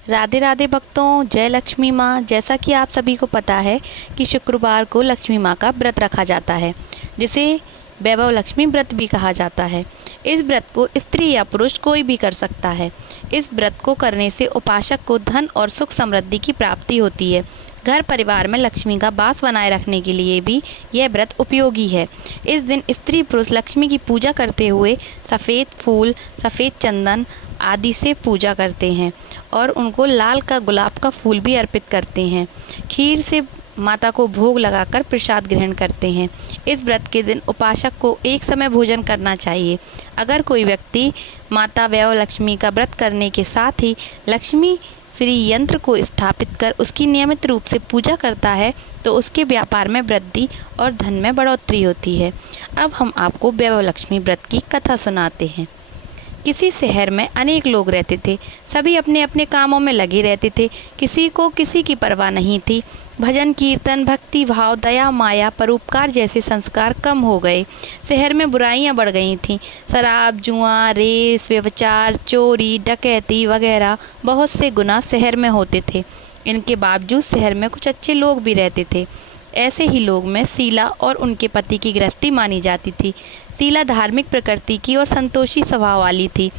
राधे राधे भक्तों, जय लक्ष्मी माँ। जैसा कि आप सभी को पता है कि शुक्रवार को लक्ष्मी माँ का व्रत रखा जाता है, जिसे वैभव लक्ष्मी व्रत भी कहा जाता है। इस व्रत को स्त्री या पुरुष कोई भी कर सकता है। इस व्रत को करने से उपासक को धन और सुख समृद्धि की प्राप्ति होती है। घर परिवार में लक्ष्मी का वास बनाए रखने के लिए भी यह व्रत उपयोगी है। इस दिन स्त्री पुरुष लक्ष्मी की पूजा करते हुए सफ़ेद फूल, सफ़ेद चंदन आदि से पूजा करते हैं और उनको लाल का गुलाब का फूल भी अर्पित करते हैं। खीर से माता को भोग लगाकर प्रसाद ग्रहण करते हैं। इस व्रत के दिन उपासक को एक समय भोजन करना चाहिए। अगर कोई व्यक्ति माता वैभव लक्ष्मी का व्रत करने के साथ ही लक्ष्मी श्री यंत्र को स्थापित कर उसकी नियमित रूप से पूजा करता है तो उसके व्यापार में वृद्धि और धन में बढ़ोतरी होती है। अब हम आपको वैभव लक्ष्मी व्रत की कथा सुनाते हैं। किसी शहर में अनेक लोग रहते थे। सभी अपने अपने कामों में लगे रहते थे। किसी को किसी की परवाह नहीं थी। भजन कीर्तन, भक्ति भाव, दया माया, परोपकार जैसे संस्कार कम हो गए। शहर में बुराइयां बढ़ गई थीं। शराब, जुआ, रेस, व्यभिचार, चोरी, डकैती वगैरह बहुत से गुनाह शहर में होते थे। इनके बावजूद शहर में कुछ अच्छे लोग भी रहते थे। ऐसे ही लोग में शीला और उनके पति की गृहस्थी मानी जाती थी। शीला धार्मिक प्रकृति की और संतोषी स्वभाव वाली थी।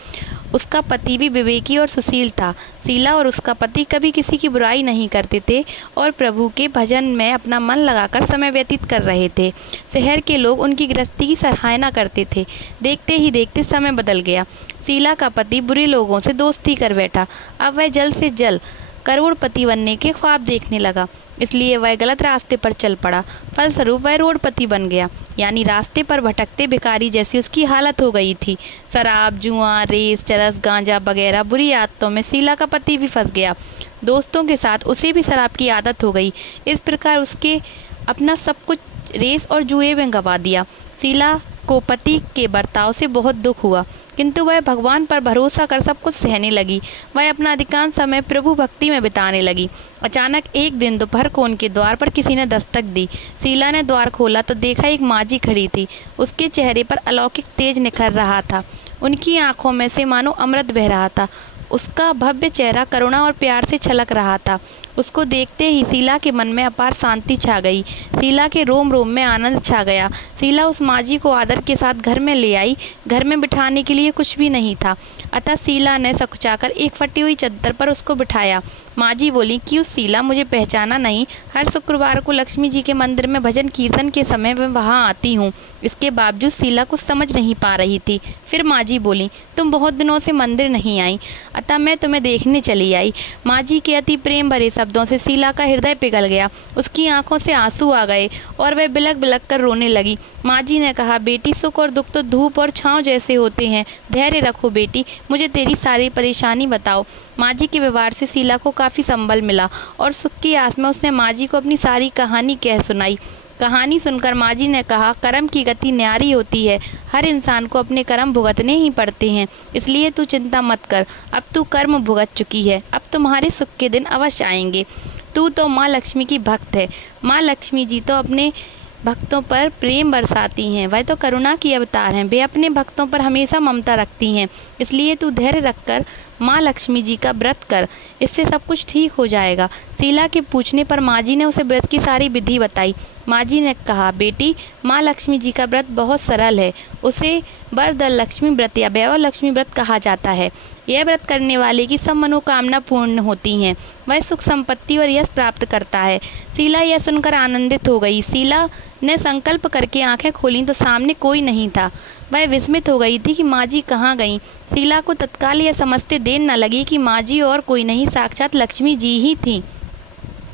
उसका पति भी विवेकी और सुशील था। शीला और उसका पति कभी किसी की बुराई नहीं करते थे और प्रभु के भजन में अपना मन लगाकर समय व्यतीत कर रहे थे। शहर के लोग उनकी गृहस्थी की सराहना करते थे। देखते ही देखते समय बदल गया। शीला का पति बुरे लोगों से दोस्ती कर बैठा। अब वह जल्द से जल्द करोड़पति बनने के ख्वाब देखने लगा, इसलिए वह गलत रास्ते पर चल पड़ा। फलस्वरूप वह रोडपति बन गया, यानी रास्ते पर भटकते भिखारी जैसी उसकी हालत हो गई थी। शराब, जुआ, रेस, चरस, गांजा वगैरह बुरी आदतों में शीला का पति भी फंस गया। दोस्तों के साथ उसे भी शराब की आदत हो गई। इस प्रकार उसके अपना सब कुछ रेस और जुए में गंवा दिया। शीला को पति के बर्ताव से बहुत दुख हुआ, किंतु वह भगवान पर भरोसा कर सब कुछ सहने लगी। वह अपना अधिकांश समय प्रभु भक्ति में बिताने लगी। अचानक एक दिन दोपहर को उनके द्वार पर किसी ने दस्तक दी। शीला ने द्वार खोला तो देखा एक माँझी खड़ी थी। उसके चेहरे पर अलौकिक तेज निखर रहा था। उनकी आंखों में से मानो अमृत बह रहा था। उसका भव्य चेहरा करुणा और प्यार से छलक रहा था। उसको देखते ही शीला के मन में अपार शांति छा गई। शीला के रोम रोम में आनंद छा गया। शीला उस माँझी को आदर के साथ घर में ले आई। घर में बिठाने के लिए कुछ भी नहीं था, अतः शीला ने सकुचाकर एक फटी हुई चद्दर पर उसको बिठाया। माँझी बोली, क्यों शीला, मुझे पहचाना नहीं? हर शुक्रवार को लक्ष्मी जी के मंदिर में भजन कीर्तन के समय मैं वहाँ आती हूँ। इसके बावजूद शीला कुछ समझ नहीं पा रही थी। फिर माँझी बोली, तुम बहुत दिनों से मंदिर नहीं आई, अतः मैं तुम्हें देखने चली आई। माँझी के अति प्रेम भरे शब्दों से शीला का हृदय पिघल गया। उसकी आंखों से आंसू आ गए और वह बिलक बिलक कर रोने लगी। माँझी ने कहा, बेटी, सुख और दुख तो धूप और छाँव जैसे होते हैं। धैर्य रखो बेटी, मुझे तेरी सारी परेशानी बताओ। माँझी के व्यवहार से शीला को काफ़ी संबल मिला और सुख की आस में उसने माँझी को अपनी सारी कहानी कह सुनाई। कहानी सुनकर माँझी ने कहा, कर्म की गति न्यारी होती है। हर इंसान को अपने कर्म भुगतने ही पड़ते हैं, इसलिए तू चिंता मत कर। अब तू कर्म भुगत चुकी है, अब तुम्हारे सुख के दिन अवश्य आएंगे। तू तो माँ लक्ष्मी की भक्त है। माँ लक्ष्मी जी तो अपने भक्तों पर प्रेम बरसाती हैं। वह तो करुणा की अवतार हैं। वे अपने भक्तों पर हमेशा ममता रखती हैं। इसलिए तू धैर्य रखकर माँ लक्ष्मी जी का व्रत कर, इससे सब कुछ ठीक हो जाएगा। शीला के पूछने पर माँझी ने उसे व्रत की सारी विधि बताई। माँझी ने कहा, बेटी, माँ लक्ष्मी जी का व्रत बहुत सरल है। उसे वरद लक्ष्मी व्रत या वैभव लक्ष्मी व्रत कहा जाता है। यह व्रत करने वाले की सब मनोकामना पूर्ण होती हैं। वह सुख संपत्ति और यश प्राप्त करता है। शीला यह सुनकर आनंदित हो गई। शीला ने संकल्प करके आंखें खोलीं तो सामने कोई नहीं था। वह विस्मित हो गई थी कि माँझी कहाँ गई। शीला को तत्काल यह समझते देर न लगी कि माँझी और कोई नहीं, साक्षात लक्ष्मी जी ही थी।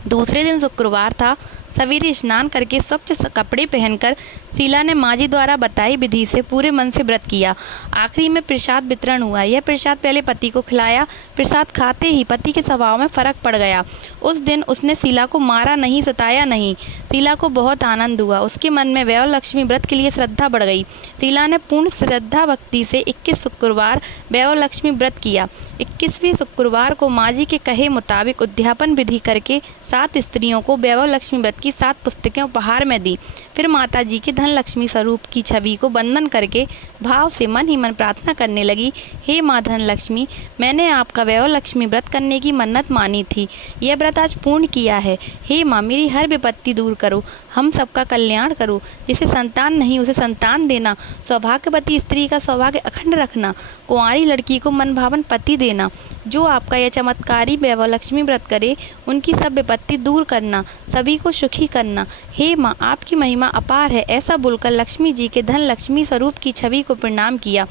दूसरे दिन शुक्रवार था। सवेरे स्नान करके स्वच्छ कपड़े पहनकर शीला ने माँझी द्वारा बताई विधि से पूरे मन से व्रत किया। आखिरी में प्रसाद वितरण हुआ। यह प्रसाद पहले पति को खिलाया। प्रसाद खाते ही पति के स्वभाव में फर्क पड़ गया। उस दिन उसने शीला को मारा नहीं, सताया नहीं। शीला को बहुत आनंद हुआ। उसके मन में वैभव लक्ष्मी व्रत के लिए श्रद्धा बढ़ गई। शीला ने पूर्ण श्रद्धा भक्ति से 21 शुक्रवार वैभव लक्ष्मी व्रत किया। 21वें शुक्रवार को माँझी के कहे मुताबिक उद्यापन विधि करके 7 स्त्रियों को वैभव लक्ष्मी व्रत की की 7 पुस्तकें उपहार में दी। फिर माता जी के धन लक्ष्मी स्वरूप की छवि को वंदन करके भाव से मन ही मन प्रार्थना करने लगी, हे माँ धन लक्ष्मी, मैंने आपका वैभव लक्ष्मी व्रत करने की मन्नत मानी थी, यह व्रत आज पूर्ण किया है। हे माँ, मेरी हर विपत्ति दूर करो, हम सबका कल्याण करो, जिसे संतान नहीं उसे संतान देना, सौभाग्यवती स्त्री का सौभाग्य अखंड रखना, कुंवारी लड़की को मनभावन पति देना, जो आपका यह चमत्कारी वैभव लक्ष्मी व्रत करे उनकी सब विपत्ति दूर करना, सभी को सुखी करना। हे माँ, आपकी महिमा अपार है। ऐसा बोलकर लक्ष्मी जी के धन लक्ष्मी स्वरूप की छवि को प्रणाम किया।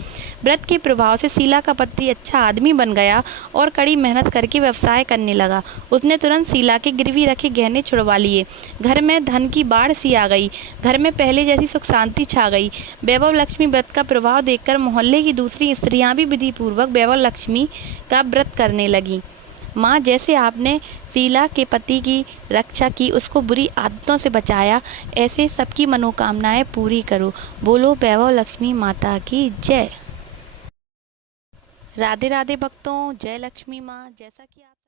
व्रत के प्रभाव से शीला का पति अच्छा आदमी बन गया और कड़ी मेहनत करके व्यवसाय करने लगा। उसने तुरंत शीला के गिरवी रखे गहने छुड़वा लिए। घर में धन की बाढ़ सी आ गई। घर में पहले जैसी सुख शांति छा गई। वैभव लक्ष्मी व्रत का प्रभाव देखकर मोहल्ले की दूसरी स्त्रियां भी विधिपूर्वक वैभव लक्ष्मी का व्रत करने लगी। माँ, जैसे आपने शीला के पति की रक्षा की, उसको बुरी आदतों से बचाया, ऐसे सबकी मनोकामनाएं पूरी करो। बोलो वैभव लक्ष्मी माता की जय। राधे राधे भक्तों, जय लक्ष्मी माँ। जैसा कि आप